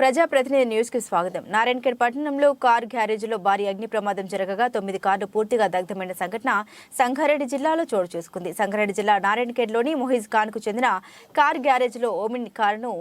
ప్రజాప్రతినిధి న్యూస్ కి స్వాగతం. నారాయణఖేడ్ పట్టణంలో కార్ గ్యారేజ్లో భారీ అగ్ని ప్రమాదం జరగగా 9 కార్లు పూర్తిగా దగ్ధమైన సంఘటన సంగారెడ్డి జిల్లాలో చోటు చేసుకుంది. సంగారెడ్డి జిల్లా నారాయణఖేడ్లోని మొహిజ్ ఖాన్ కు చెందిన కార్ గ్యారేజ్లో ఓమిని కారును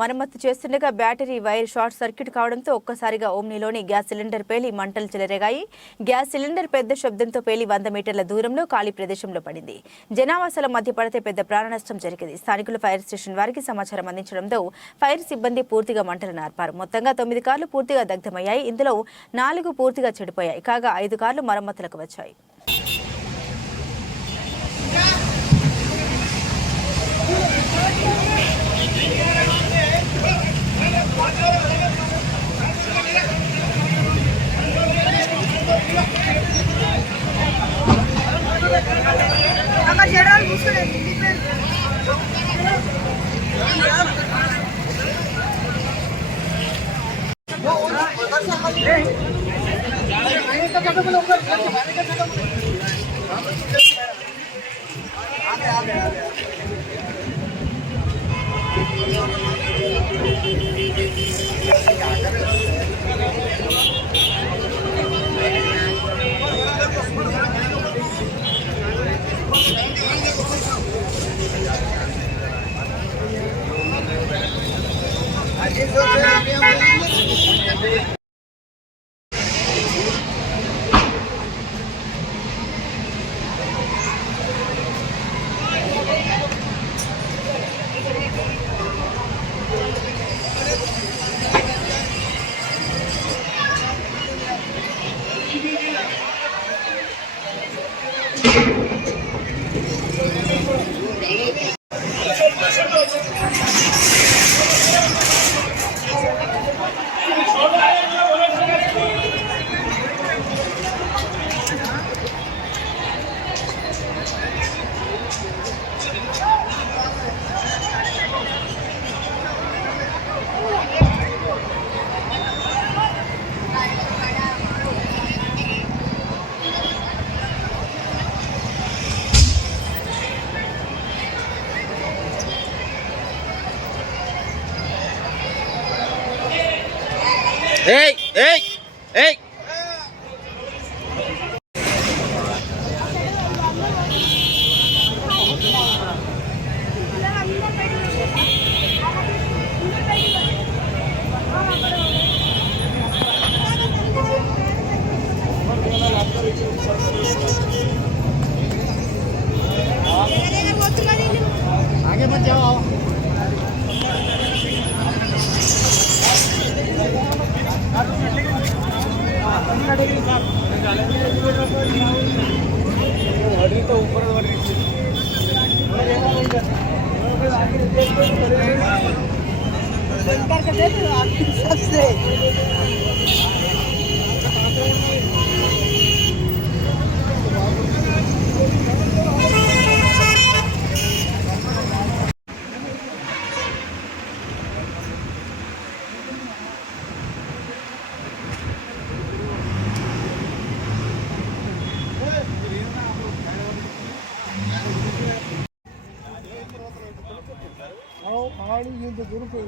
మరమ్మతు చేస్తుండగా బ్యాటరీ వైర్ షార్ట్ సర్క్యూట్ కావడంతో ఒక్కసారిగా ఓమ్నీలోని గ్యాస్ సిలిండర్ పేలి మంటలు చెలరేగాయి. గ్యాస్ సిలిండర్ పెద్ద శబ్దంతో పేలి 100 మీటర్ల దూరంలో ఖాళీ ప్రదేశంలో పడింది. జనావాసాల మధ్య పడితే పెద్ద ప్రాణ నష్టం జరిగింది. స్థానికులు ఫైర్ స్టేషన్ వారికి సమాచారం అందించడంతో ఫైర్ సిబ్బంది పూర్తిగా మంటలు నార్పారు. మొత్తంగా 9 కార్లు పూర్తిగా దగ్ధమయ్యాయి. ఇందులో 4 పూర్తిగా చెడిపోయాయి. కాగా 5 కార్లు మరమ్మతులకు వచ్చాయి. Hey! Hey! Hey! आगे मत जाओ. तो ऊपर सबसे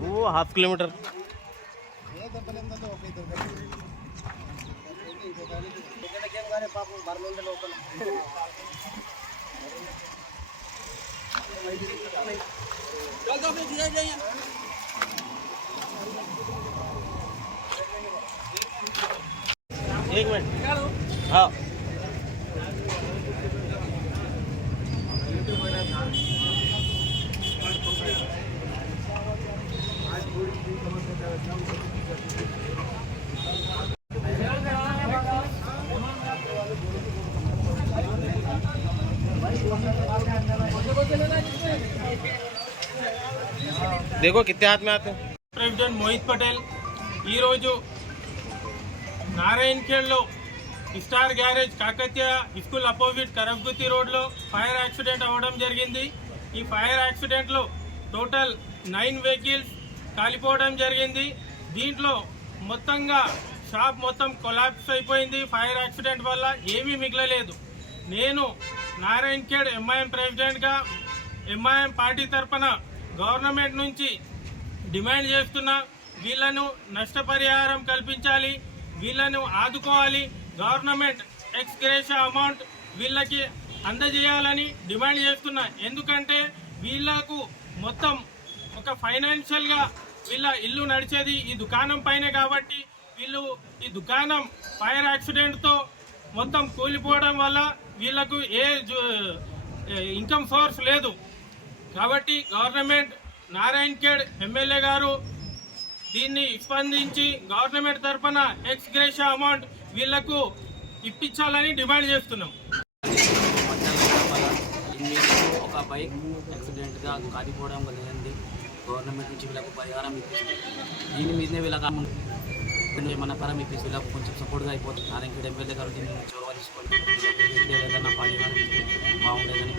वो हाफ किलोमीटर एक मिनट. हाँ देखो कितने हाथ में आते हैं. ప్రెసిడెంట్ మోహిత్ పటేల్ ఈరోజు నారాయణఖేడ్లో star garage Kakatiya school opposite Karabgutti రోడ్లో ఫైర్ యాక్సిడెంట్ అవ్వడం జరిగింది. ఈ ఫైర్ యాక్సిడెంట్లో టోటల్ 9 వెహికల్స్ కాలిపోవడం జరిగింది. దీంట్లో మొత్తంగా షాప్ మొత్తం కొలాప్స్ అయిపోయింది. ఫైర్ యాక్సిడెంట్ వల్ల ఏమీ మిగలలేదు. నేను నారాయణఖేడ్ ఎంఐఎం ప్రెసిడెంట్గా ఎంఐఎం పార్టీ తరఫున గవర్నమెంట్ నుంచి డిమాండ్ చేస్తున్నా, వీళ్ళను నష్టపరిహారం కల్పించాలి, వీళ్ళను ఆదుకోవాలి. గవర్నమెంట్ ఎక్స్ గ్రేషియా అమౌంట్ వీళ్ళకి అందజేయాలని డిమాండ్ చేస్తున్నా. ఎందుకంటే వీళ్ళకు మొత్తం ఒక ఫైనాన్షియల్గా వీళ్ళ ఇల్లు నడిచేది ఈ దుకాణం పైనే కాబట్టి వీళ్ళు ఈ దుకాణం ఫైర్ యాక్సిడెంట్తో మొత్తం కూలిపోవడం వల్ల వీళ్ళకు ఇన్కమ్ సోర్స్ లేదు. కాబట్టి గవర్నమెంట్ నారాయణఖేడ్ ఎమ్మెల్యే గారు దీన్ని స్పందించి గవర్నమెంట్ తరఫున ఎక్స్ గ్రేషియా అమౌంట్ వీళ్లకు ఇప్పించాలని డిమాండ్ చేస్తున్నాం. ఒక బైక్ యాక్సిడెంట్గా కాలిపోవడం వల్లండి గవర్నమెంట్ నుంచి వీళ్ళకు పరిహారం ఇప్పిస్తుంది. దీని మీదనే వీళ్ళకి మన పరం ఇప్పిస్తే వీళ్ళకు కొంచెం సపోర్ట్గా అయిపోతుంది. నారాయణఖేడ్ ఎమ్మెల్యే గారు దీన్ని చొరవ తీసుకొని ఏదైనా పరిహారం ఇస్తే బాగుండేదని